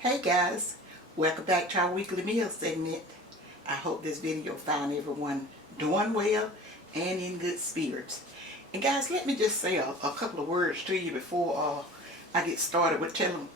Hey guys, welcome back to our weekly meal segment. I hope this video found everyone doing well and in good spirits. And guys, let me just say a couple of words to you before I get started with telling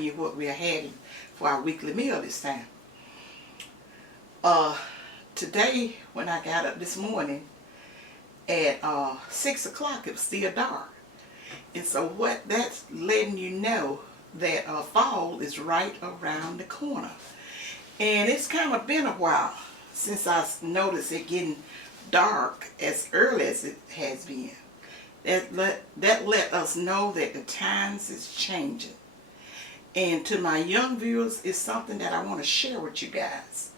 you what we are having for our weekly meal this time. Today, when I got up this morning at 6 o'clock, it was still dark. And so what that's letting you know that fall is right around the corner. And it's kind of been a while since I noticed it getting dark as early as it has been. That let us know that the times is changing. And to my young viewers, it's something that I want to share with you guys.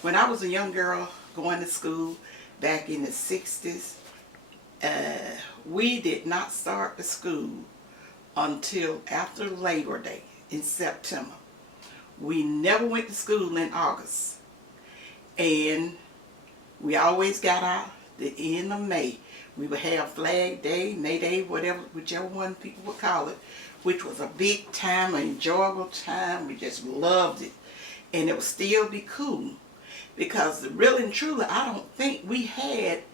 When I was a young girl going to school back in the 60s, we did not start the school until after Labor Day in September. We never went to school in August. And we always got out the end of May. We would have Flag Day, May Day, whichever one people would call it, which was a big time, an enjoyable time. We just loved it. And it would still be cool. Because really and truly, I don't think we had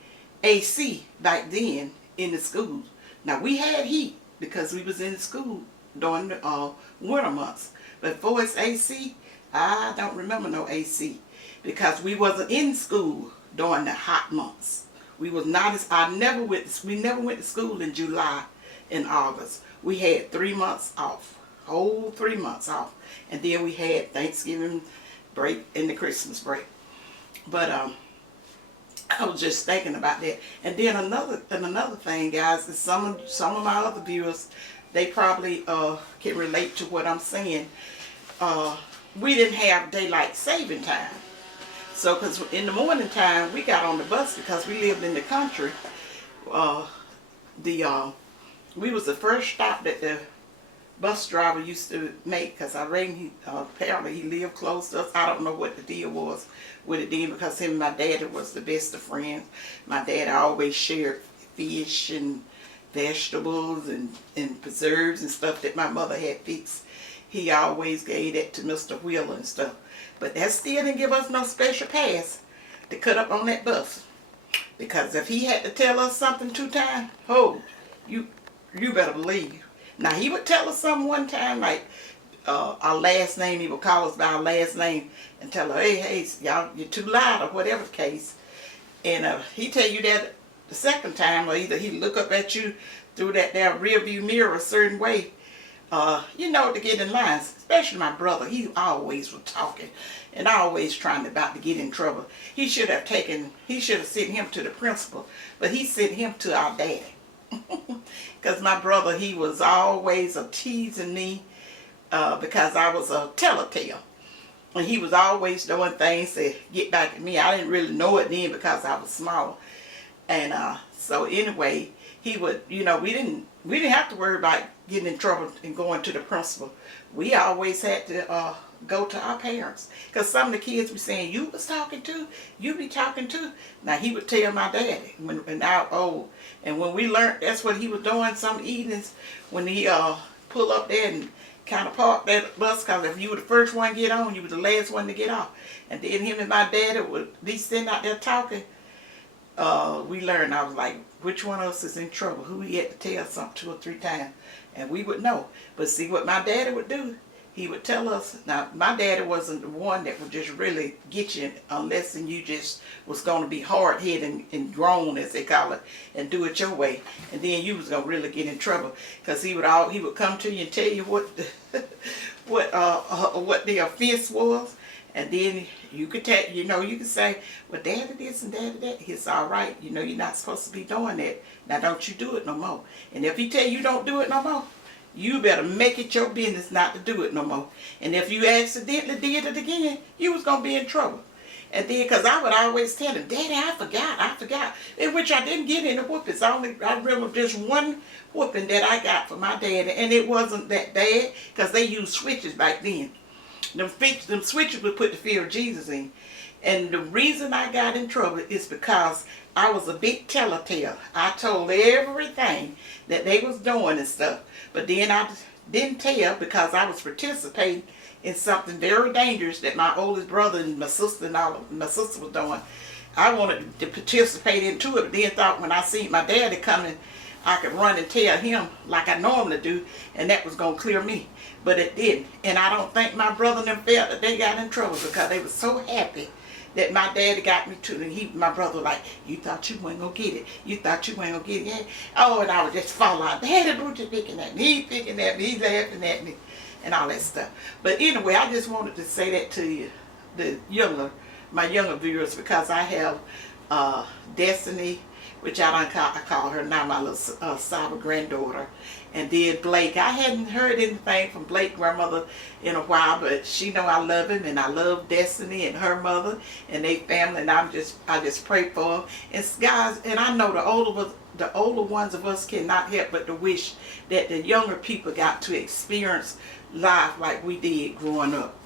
AC back then in the schools. Now we had heat because we was in school during the winter months. But for its AC, I don't remember no AC because we wasn't in school during the hot months. We was not as we never went to school in July and August. We had 3 months off, whole 3 months off, and then we had Thanksgiving break and the Christmas break. But I was just thinking about that. And then another thing, guys, is some of my other viewers, they probably can relate to what I'm saying. We didn't have daylight saving time. So, because in the morning time, we got on the bus because we lived in the country. We was the first stop that the bus driver used to make, because I rang, apparently he lived close to us. I don't know what the deal was with it then, because him and my daddy was the best of friends. My dad always shared fish and vegetables and preserves and stuff that my mother had fixed. He always gave that to Mr. Wheeler and stuff. But that still didn't give us no special pass to cut up on that bus. Because if he had to tell us something 2 times, oh, you better believe. Now, he would tell us something one time, like our last name. He would call us by our last name and tell her, hey, y'all, you're too loud, or whatever the case. And he'd tell you that the second time, or either he'd look up at you through that there rear view mirror a certain way, to get in line. Especially my brother. He always was talking and always trying about to get in trouble. He should have sent him to the principal, but he sent him to our daddy. Because my brother, he was always teasing me because I was a telltale. And he was always doing things to get back at me. I didn't really know it then because I was small. And so anyway, he would, we didn't have to worry about getting in trouble and going to the principal. We always had to go to our parents. Because some of the kids were saying, you was talking to, you be talking to. Now he would tell my daddy when I was old. And when we learned that's what he was doing some evenings, when he pull up there and kind of park that bus, because if you were the first one to get on, you were the last one to get off. And then him and my daddy would be sitting out there talking. We learned, I was like, which one of us is in trouble? Who he had to tell something 2 or 3 times. And we would know. But see what my daddy would do? He would tell us. Now, my daddy wasn't the one that would just really get you unless you just was going to be hard-headed and grown, as they call it, and do it your way. And then you was going to really get in trouble. Because he would come to you and tell you what the offense was. And then you could you could say, well, daddy this and daddy that. It's all right. You're not supposed to be doing that. Now, don't you do it no more. And if he tell you don't do it no more, you better make it your business not to do it no more. And if you accidentally did it again, you was going to be in trouble. And then, because I would always tell him, Daddy, I forgot. In which I didn't get any whoopings. I remember just one whooping that I got from my daddy. And it wasn't that bad, because they used switches back then. Them switches would put the fear of Jesus in. And the reason I got in trouble is because I was a big telltale. I told everything that they was doing and stuff. But then I didn't tell because I was participating in something very dangerous that my oldest brother and my sister my sister was doing. I wanted to participate into it, but then thought when I seen my daddy coming, I could run and tell him like I normally do, and that was going to clear me. But it didn't. And I don't think my brother and them felt that they got in trouble because they were so happy that my daddy got me to, and my brother was like, you thought you weren't going to get it. You thought you weren't going to get it. Yeah. Oh, and I would just fall out. Daddy Booty picking at me. He's picking at me. He's laughing at me. And all that stuff. But anyway, I just wanted to say that to you, my younger viewers, because I have Destiny, which I call her now my little cyber granddaughter, and then Blake. I hadn't heard anything from Blake's grandmother in a while, but she know I love him, and I love Destiny and her mother and their family, and I just pray for them. And guys, and I know the older ones of us cannot help but to wish that the younger people got to experience life like we did growing up.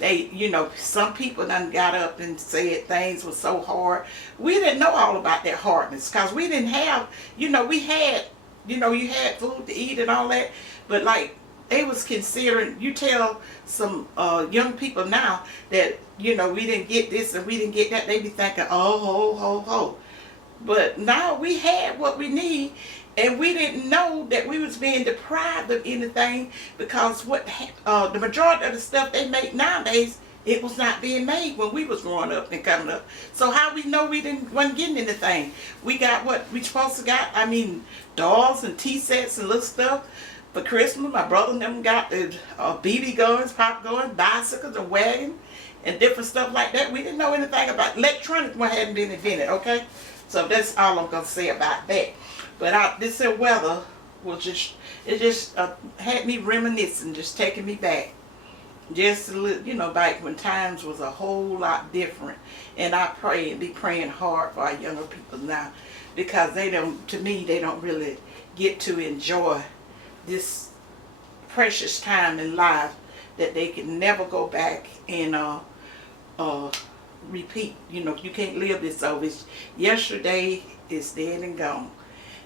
They, some people done got up and said things were so hard. We didn't know all about that hardness because we didn't have, we had, you had food to eat and all that. But like, they was considering, you tell some young people now that, we didn't get this and we didn't get that, they be thinking, oh, ho, ho, ho. But now we had what we need, and we didn't know that we was being deprived of anything because the majority of the stuff they make nowadays, it was not being made when we was growing up and coming up. So how we know we wasn't getting anything? We got what we supposed to got. I mean, dolls and tea sets and little stuff for Christmas. My brother and them got the BB guns, pop guns, bicycles and wagons and different stuff like that. We didn't know anything about electronics. One hadn't been invented. Okay, so that's all I'm gonna say about that. But this weather was just had me reminiscing, just taking me back. Just a little, back when times was a whole lot different. And I pray and be praying hard for our younger people now, because they don't really get to enjoy this precious time in life that they can never go back and repeat. You can't live this over. Yesterday is dead and gone.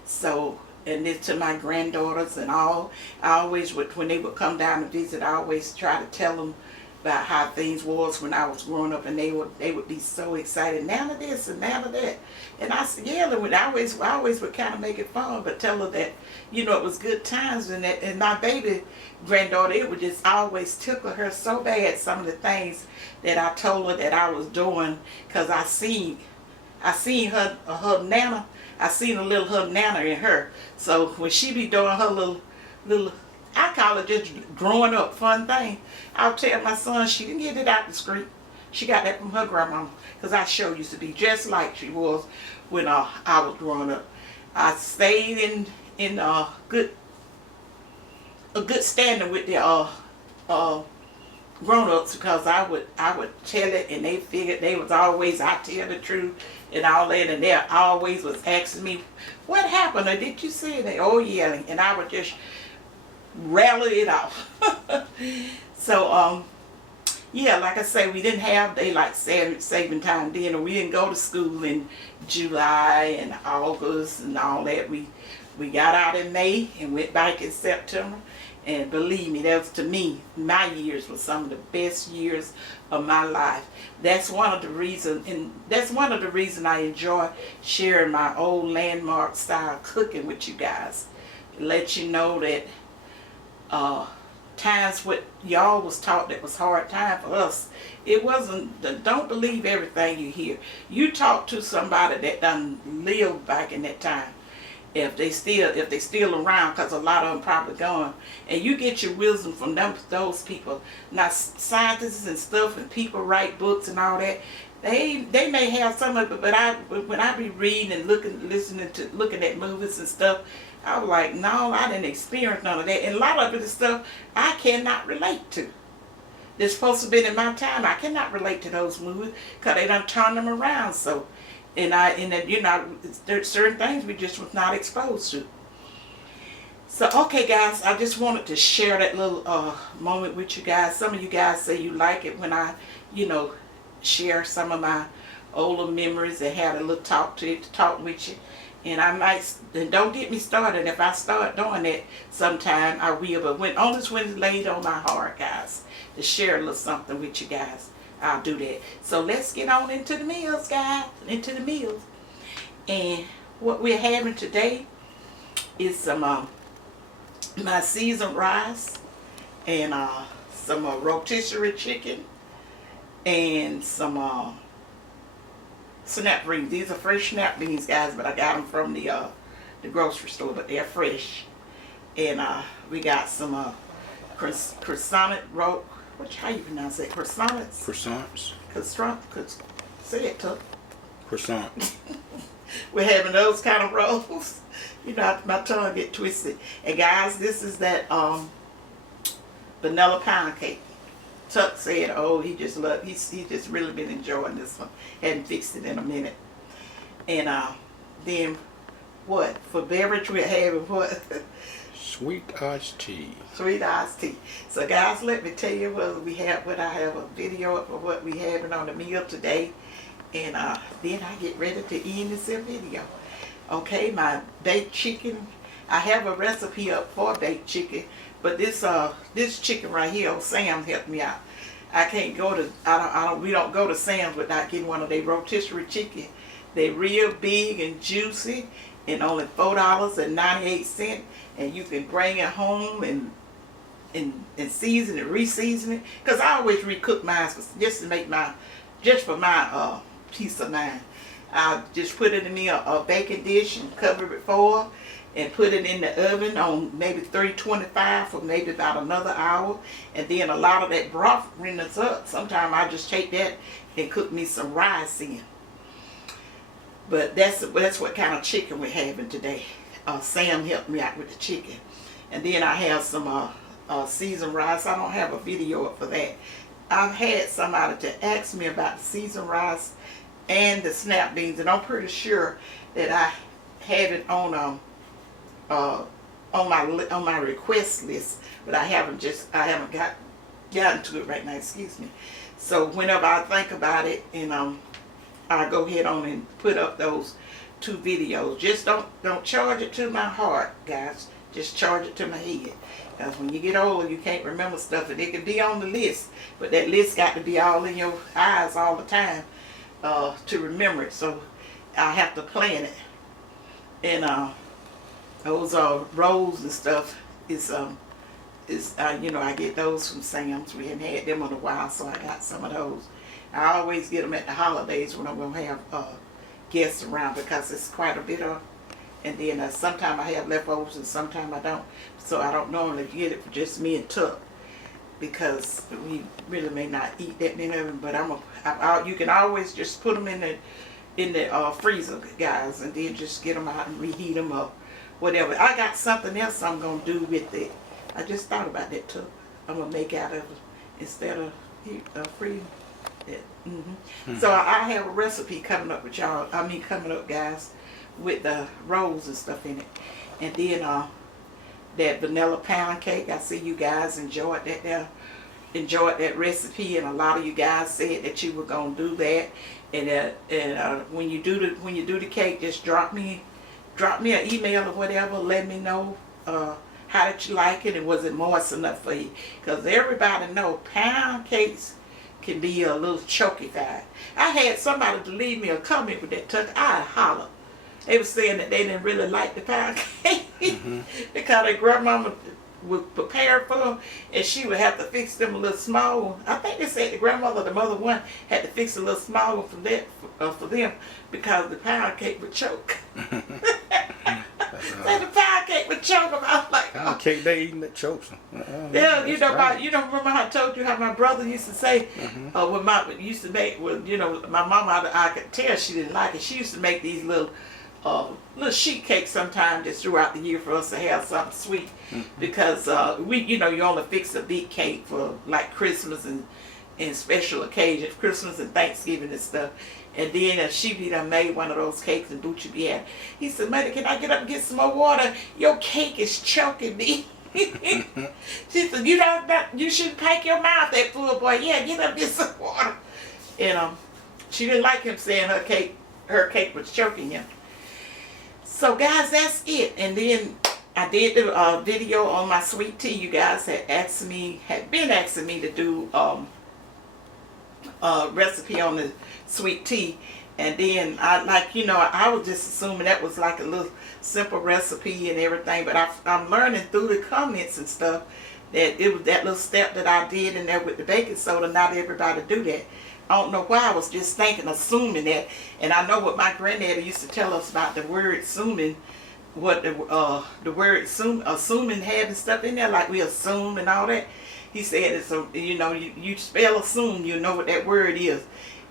So, and this to my granddaughters and all, I always when they would come down to visit, I always try to tell them about how things was when I was growing up, and they would be so excited, now to this and now to that. And I said, yeah, I always would kind of make it fun, but tell her that, it was good times, and my baby granddaughter, it would just always tickle her so bad, some of the things that I told her that I was doing, because I seen her nana. I seen a little her nana in her. So when she be doing her little, I call it just growing up fun thing, I'll tell my son she didn't get it out the street. She got that from her grandmama, because I sure used to be just like she was when I was growing up. I stayed in a good standing with the grown-ups, because I would tell it, and they figured they was always, I tell the truth and all that, and they always was asking me, what happened, or did you see it? They, oh yeah, and I would just rattle it off. So yeah, like I say, we didn't have daylight saving time then, or we didn't go to school in July and August and all that. We got out in May and went back in September. And believe me, that was, to me, my years were some of the best years of my life. That's one of the reasons I enjoy sharing my old landmark style cooking with you guys. Let you know that times what y'all was taught that was hard time for us, it wasn't. Don't believe everything you hear. You talk to somebody that done lived back in that time. If they still around, because a lot of them probably gone, and you get your wisdom from those people. Now scientists and stuff and people write books and all that, they may have some of it, but when I be reading and looking at movies and stuff, I was like, no, I didn't experience none of that, and a lot of it is stuff I cannot relate to. They're supposed to be in my time. I cannot relate to those movies because they done turn them around so. And there's certain things we just was not exposed to. So, okay, guys, I just wanted to share that little moment with you guys. Some of you guys say you like it when I, share some of my older memories and have a little talk with you. And I might, and don't get me started. If I start doing that sometime, I will. But only when it's laid on my heart, guys, to share a little something with you guys, I'll do that. So let's get on into the meals, guys. Into the meals. And what we're having today is some my seasoned rice and some rotisserie chicken and some snap beans. These are fresh snap beans, guys, but I got them from the grocery store, but they're fresh. And we got some croissant roll. How you pronounce it? Croissants? Croissants. Say it, Tuck. Croissant. We're having those kind of rolls. You know, my tongue get twisted. And guys, this is that vanilla pound cake. Tuck said, oh, he just really been enjoying this one. Hadn't fixed it in a minute. And then what? For beverage we're having what? Sweet iced tea. Sweet iced tea. So guys, let me tell you what I have a video of what we having on the meal today. And then I get ready to end this video. Okay, my baked chicken. I have a recipe up for baked chicken, but this chicken right here, old Sam helped me out. I can't go to we don't go to Sam's without getting one of their rotisserie chicken. They're real big and juicy, and only $4.98, and you can bring it home and season it, re-season it. Cause I always recook mine just for my peace of mind. I just put it in a baking dish and cover it foil and put it in the oven on maybe 325 for maybe about another hour. And then a lot of that broth renders up. Sometimes I just take that and cook me some rice in. But that's what kind of chicken we're having today. Sam helped me out with the chicken. And then I have some seasoned rice. I don't have a video up for that. I've had somebody to ask me about the seasoned rice and the snap beans, and I'm pretty sure that I have it on my request list, but I haven't gotten to it right now. Excuse me. So whenever I think about it, and I go ahead on and put up those 2 videos. Just don't charge it to my heart, guys. Just charge it to my head. Because when you get older, you can't remember stuff, and it can be on the list, but that list got to be all in your eyes all the time to remember it. So I have to plan it. And those rolls and stuff is you know, I get those from Sam's. We hadn't had them in a while, so I got some of those. I always get them at the holidays when I'm gonna have guests around, because it's quite a bit of. And then sometimes I have leftovers and sometimes I don't. So I don't normally get it for just me and Tuck, because we really may not eat that many of them. But you can always just put them in the freezer, guys, and then just get them out and reheat them up, whatever. I got something else I'm gonna do with it. I just thought about that too. I'm gonna make out of it instead of freezing it. So I have a recipe coming up with y'all. Coming up, guys, with the rolls and stuff in it. And then that vanilla pound cake, I see you guys enjoyed that recipe, and a lot of you guys said that you were gonna do that. And when you do the cake, just drop me an email or whatever. Let me know how did you like it, and was it moist enough for you? Because everybody know pound cakes can be a little chokified. I had somebody to leave me a comment with that Tuck. I hollered. They were saying that they didn't really like the pound cake because their grandmama was prepared for them, and she would have to fix them a little small. I think they said the grandmother, the mother one, had to fix a little smaller for them because the pound cake would choke. Said the pound cake would choke them. I was like, oh. Pound cake they eating that chokes them. Yeah, you know, remember how I told you how my brother used to say when my mama, I could tell she didn't like it. She used to make these little sheet cakes sometimes just throughout the year for us to have something sweet, because you only fix a big cake for like Christmas and special occasions, Christmas and Thanksgiving and stuff. And then if she be done made one of those cakes and Boochie be had, he said, "Mother, can I get up and get some more water? Your cake is choking me." She said, "You shouldn't pack your mouth that full, boy. Yeah, get up and get some water." And she didn't like him saying her cake was choking him. So guys, that's it. And then I did the video on my sweet tea. You guys had been asking me to do a recipe on the sweet tea. And then I was just assuming that was like a little simple recipe and everything. But I'm learning through the comments and stuff that it was that little step that I did in there with the baking soda. Not everybody do that. I don't know why. I was just assuming that. And I know what my granddaddy used to tell us about the word assuming, what the word assuming having stuff in there, like we assume and all that. He said it's you spell assume, you know what that word is.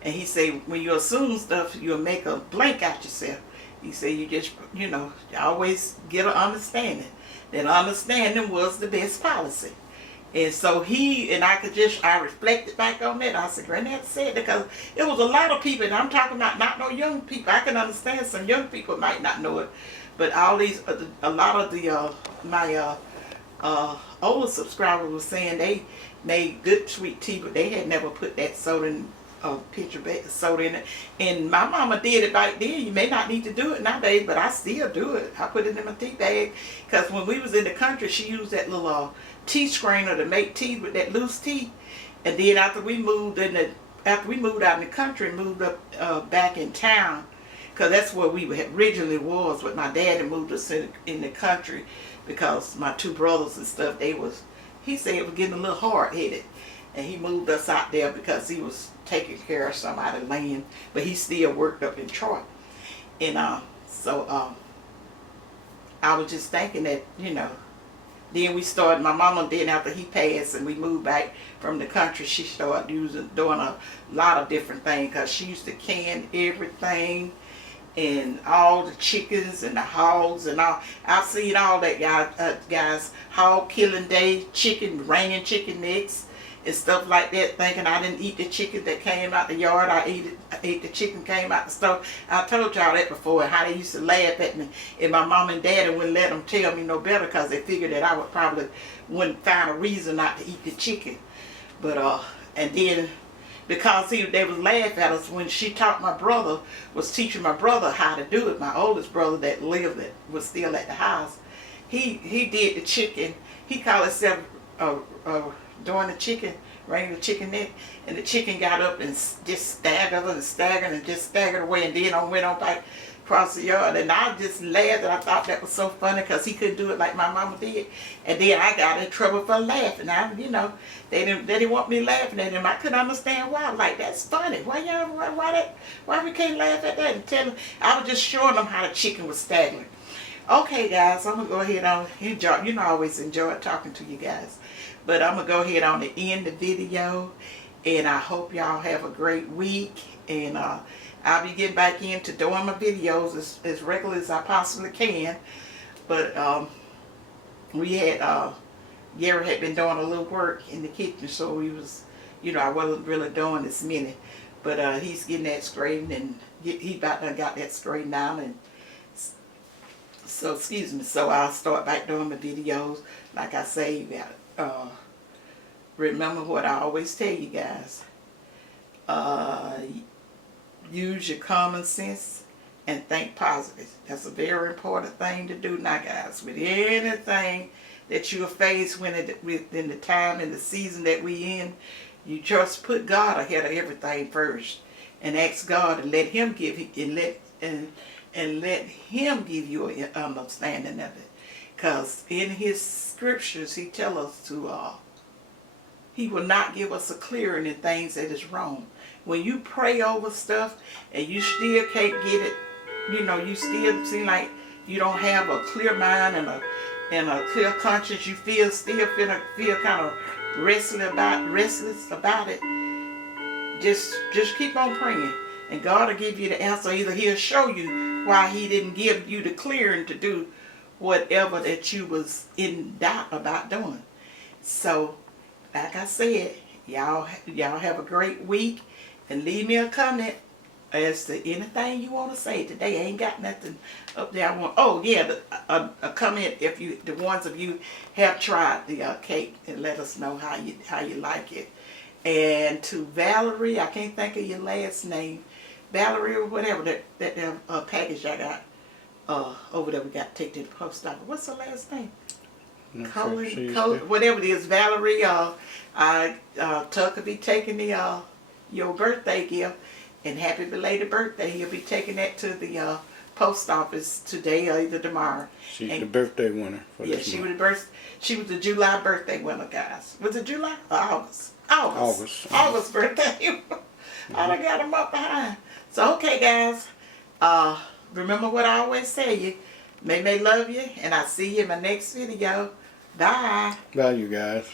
And he said when you assume stuff, you'll make a blank out yourself. He said you just you always get an understanding. That understanding was the best policy. And so I reflected back on that. I said, Granddad said, because it was a lot of people, and I'm talking about not no young people. I can understand some young people might not know it, but a lot of my older subscribers were saying they made good sweet tea, but they had never put that soda in pitcher soda in it. And my mama did it back then. You may not need to do it nowadays, but I still do it. I put it in my tea bag, because when we was in the country, she used that little tea strainer to make tea with that loose tea. And then after we moved out in the country and moved up back in town, because that's where we originally was, with my dad and moved us in the country, because my two brothers and stuff, he said it was getting a little hard-headed. And he moved us out there because he was taking care of some out of land, but he still worked up in Troy. And so I was just thinking that, then we started, my mama then after he passed and we moved back from the country, she started doing a lot of different things, because she used to can everything, and all the chickens and the hogs and all. I've seen all that, guys. Hog killing day, raining chicken necks and stuff like that, thinking I didn't eat the chicken that came out the yard. I ate the chicken came out the stove. I told y'all that before, and how they used to laugh at me. And my mom and daddy wouldn't let them tell me no better, because they figured that I wouldn't find a reason not to eat the chicken. But and then because they was laughing at us when she was teaching my brother how to do it. My oldest brother that was still at the house. He did the chicken. He called himself doing the chicken, rang the chicken neck, and the chicken got up and just staggered and just staggered away, and then went on back across the yard. And I just laughed, and I thought that was so funny, because he couldn't do it like my mama did. And then I got in trouble for laughing. They didn't want me laughing at him. I couldn't understand why. Like, that's funny. Why we can't laugh at that? And tell them, I was just showing them how the chicken was staggering. Okay, guys, I'm gonna go ahead on enjoy. I always enjoy talking to you guys. But I'm going to go ahead on and end the video. And I hope y'all have a great week. And I'll be getting back into doing my videos as regular as I possibly can. But Gary had been doing a little work in the kitchen. So we was, I wasn't really doing as many. But he's getting that straightened. And he about done got that straightened out. And so, excuse me. So I'll start back doing my videos. Like I say, remember what I always tell you guys. Use your common sense and think positive. That's a very important thing to do now, guys. With anything that you are faced within the time and the season that we in, you just put God ahead of everything first, and ask God to let Him give you let Him give you an understanding of it. Because in His scriptures, He tell us to He will not give us a clearing in things that is wrong. When you pray over stuff and you still can't get it, you still seem like you don't have a clear mind and a clear conscience, you feel kind of restless about it. Just keep on praying, and God will give you the answer. Either He'll show you why He didn't give you the clearing to do whatever that you was in doubt about doing. So, like I said, y'all have a great week, and leave me a comment as to anything you want to say today. I ain't got nothing up there. A comment if the ones of you have tried the cake, and let us know how you like it. And to Valerie, I can't think of your last name, Valerie or whatever, that package I got over there we got to take to the post office. What's her last name? Not sure Colin, she's Colin, there. whatever it is, Valerie. Tuck will be taking the your birthday gift, and happy belated birthday. He'll be taking that to the post office today or either tomorrow. She's And the birthday winner for yeah, this she month. was she was the July birthday winner, guys. Was it July or August? August. August birthday. I done got them up behind. So okay, guys. Remember what I always say. You may love you, and I'll see you in my next video. Bye. Bye, you guys.